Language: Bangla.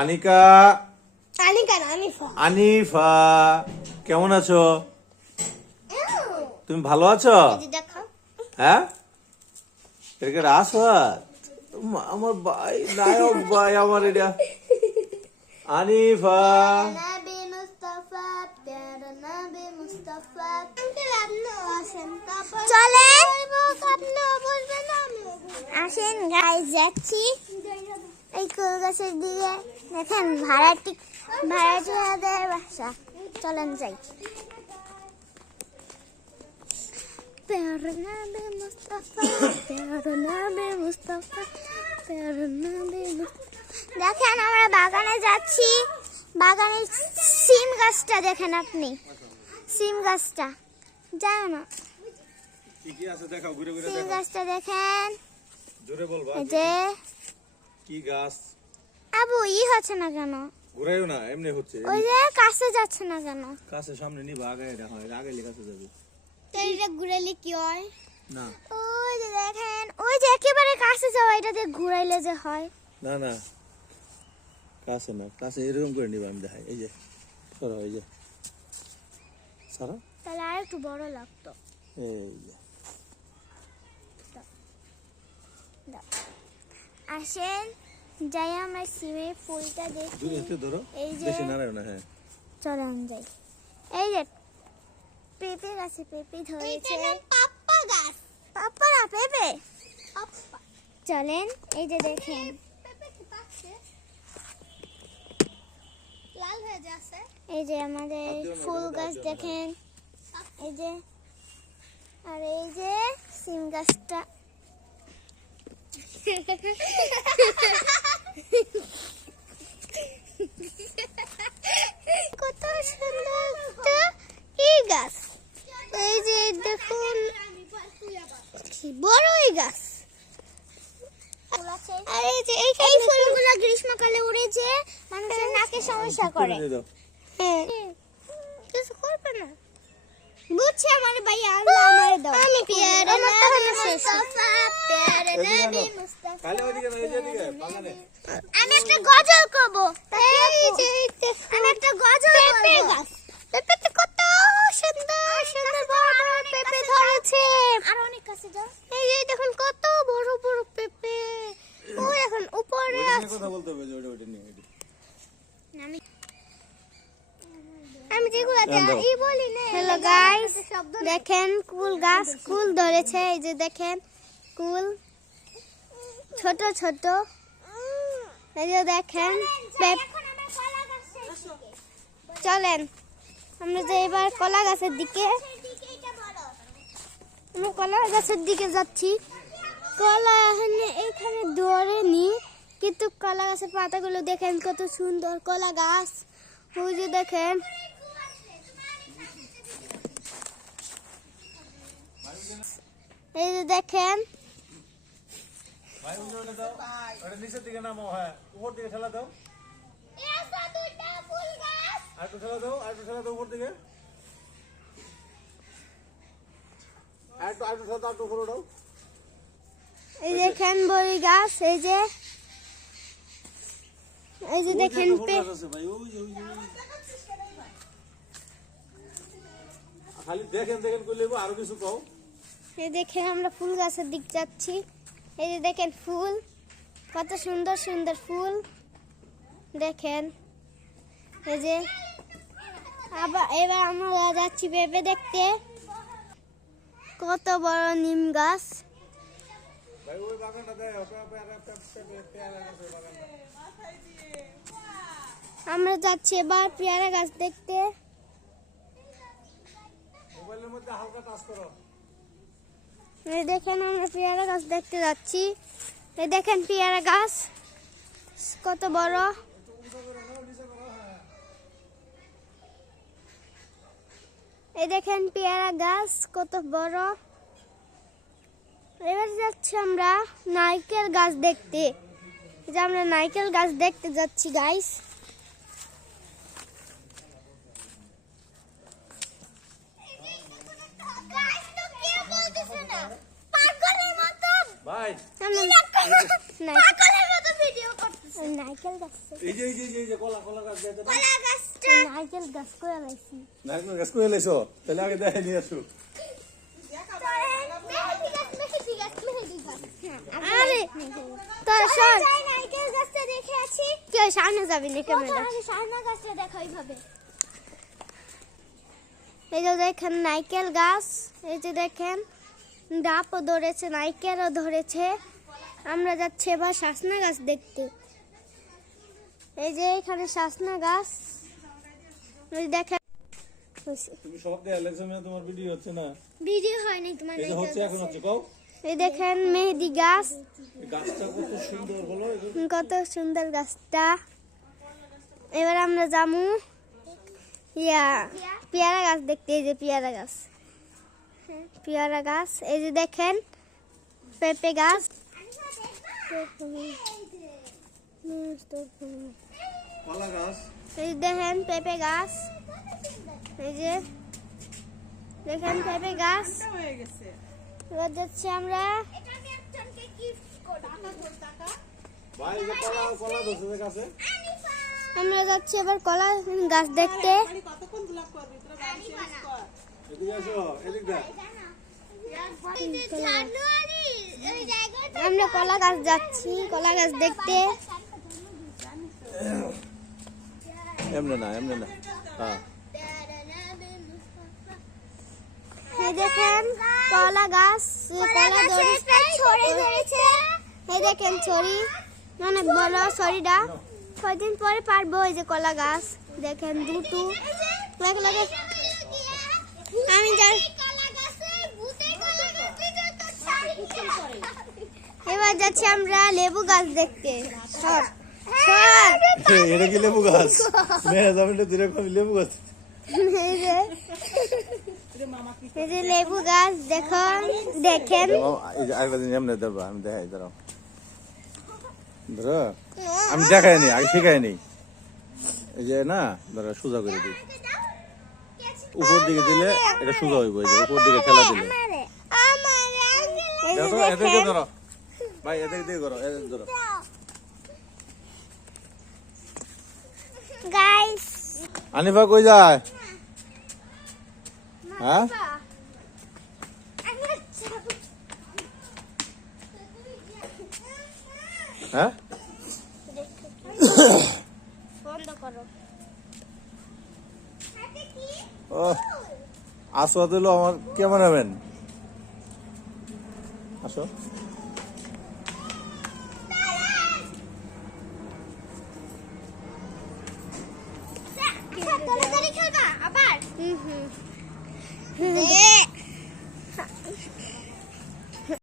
আনিকা আনিফা কেমন আছো? তুমি ভালো আছো? হ্যাঁ এটাকে রাসওয়াত আমার ভাই নায়ক ভাই আমার এটা আনিফা আসেন গাইস যাচ্ছি এই কুল গাছের দিকে। দেখেন ভাড়াটিয়াদের বাসা। চলেন যাই। দেখেন আমরা বাগানে যাচ্ছি। বাগানের সিম গাছটা দেখেন আপনি, সিম গাছটা যাও না, সিম গাছটা দেখেন। যে কি গাছ আবু হচ্ছে না কেন? ঘুরাইও না, এমনি হচ্ছে। ওই যে কাছে যাচ্ছে না কেন? কাছে সামনে নিবা, আগে এটা হয়, আগে কাছে যাবে। তো এটা ঘুরাইলে কি হয়? না ওই যে দেখেন, ওই যে একেবারে কাছে যাওয়া, এটাতে ঘুরাইলে যে হয়। না না কাছে না, কাছে এরকম করে নিবা, আমি দেখাই। এই যে সরো, এই যে সরো, তাহলে আর একটু বড় লাগতো। এই যে আসেন যাই আমরা সিমের ফুলটা দেখি। ধরো, এই যে বেশি নাড়াও না। হ্যাঁ চলেন যাই। এই যে পেঁপে গাছে পেঁপে ধরেছে। পাপ্পা গাছ, পাপ্পা না পেঁপে। চলেন এই যে দেখেন লাল হয়ে যাচ্ছে। এই যে আমাদের ফুল গাছ দেখেন, এই যে, আর এই যে সিম গাছটা। কত সুন্দর একটা এই গাছ। এই যে দেখুন বড়ই গাছ। আর এই যে এই ফুলগুলো গ্রীষ্মকালে উড়েছে, মানুষের নাকে সমস্যা করে। হ্যাঁ কিছু করবে না, বুঝছি আমার ভাই। আল্লাহ আমারে দাও। আমি পেয়ারা নবী মুস্তাফা, পেয়ারা নবী মুস্তাফা। আমি একটা গজল করব। আমি একটা গজল করব। পেঁপে কত সুন্দর সুন্দর বড় বড় পেঁপে ধরেছে। আর অনেক কাছে যাও। এই যে দেখুন কত বড় বড় পেঁপে। ওই এখন উপরে আছে। কথা বলতে হবে, ওটা নিয়ে আমি যেগুলো ই বলি না। হ্যালো গাইস, দেখেন কুল গাছ কুল ধরেছে। এই যে দেখেন কুল ছোট ছোট। এই যে দেখেন চলেন আমরা যে এবার কলা গাছের দিকে। আমরা কলা গাছের দিকে যাচ্ছি। কলা এখানে ধরেনি, কিন্তু কলা গাছের পাতাগুলো দেখেন কত সুন্দর। কলা গাছ ওই যে দেখেন। এই যে দেখেন নিচের দিকে নামো। হ্যাঁ উপর দিকে ঠেলা দাও, আর একটু ঠেলা দাও, আর একটু ঠেলা দাও উপর দিকে, আর একটু ঠেলা দাও, একটু উপরে দাও। এই দেখেন বড়ি গাছ। এই যে দেখেন খালি দেখেন দেখেন করলে আরো কিছু কও। এই দেখেন আমরা ফুল গাছের দিক যাচ্ছি। এই যে দেখেন ফুল কত সুন্দর সুন্দর ফুল দেখেন। এই যে আবার এবার আমরা যাচ্ছি পেঁপে দেখতে। কত বড় নিম গাছ। আমরা যাচ্ছি এবার পেয়ারা গাছ দেখতে। এই দেখেন আমরা পেয়ারা গাছ দেখতে যাচ্ছি। এই দেখেন পেয়ারা গাছ কত বড়। এই দেখেন পেয়ারা গাছ কত বড়। এবার যাচ্ছি আমরা নারকেল গাছ দেখতে। এই যে আমরা নারকেল গাছ দেখতে যাচ্ছি গাইস। ভাই পাগলের মতো ভিডিও করতেছে। নারকেল গাছ এই যে কলা গাছ দেয় কলা গাছটা নারকেল গাছ করে লাইছি নারকেল গাছ কই লাইছো তাহলে আগে দেখাই নিয়ে আসো আরে তোর শোন নারকেল গাছটা দেখে আছি কে সামনে যাবি না ক্যামেরা সামনে গাছটা দেখা ওইভাবে এই যে দেখেন নারকেল গাছ এই যে দেখেন ডাবও ধরেছে নারকেলও ধরেছে আমরা যাচ্ছি এবার শাসনা গাছ দেখতে এই যে এখানে শাসনা গাছ ওই দেখেন তুমি সব দেয়া লাগছো না তোমার ভিডিও হচ্ছে না ভিডিও হয়নি তোমার এই যে হচ্ছে এখন হচ্ছে কও এই দেখেন মেহেদি গাছ এই গাছটা কত সুন্দর বলো কত সুন্দর গাছটা এবার আমরা যামু পেয়ারা গাছ দেখতে এই যে পেয়ারা গাছ এই যে দেখেন পেঁপে গাছ কলা গাছ এই যে দেখেন পেঁপে গাছ এই যে দেখেন পেঁপে গাছ এবার যাচ্ছি আমরা ভাই যে কলা ধরছে কাছে আমরা যাচ্ছি এবার কলা গাছ দেখতে এদিকে আসো এদিক দেখ আমরা কলা গাছ যাচ্ছি কলা গাছ দেখতে এমনে না হ্যাঁ এই দেখেন কলা গাছ কলা ধরেছে এই দেখেন ছড়ি মানে বড় ছড়িটা কয়দিন পরে পারবো এই যে কলা গাছ দেখেন দুটো লাগে আমি যাই এবার যাচ্ছি আমরা লেবু গাছ দেখতে এটা কি লেবু গাছ মেয়ে যাবেন যেরকম লেবু গাছ এই যে লেবু গাছ দেখেন এই যে আরেকটা জিনিস এমনি ধরবো আমি দেখাই ধরো ধরো আমি দেখাই নি আগে শিখাই নি এই যে না ধরো সোজা করে দিই উপর দিকে দিলে এটা সোজা হইব এই যে উপর দিকে ঠেলা দিলে দেখো এদিকে ধরো ভাই এদিকে করো এদিকে ধরো গাইস আনিফা কই যায় হ্যাঁ হ্যাঁ বন্ধ করো ও আসো হলো আমার ক্যামেরাম্যান আসো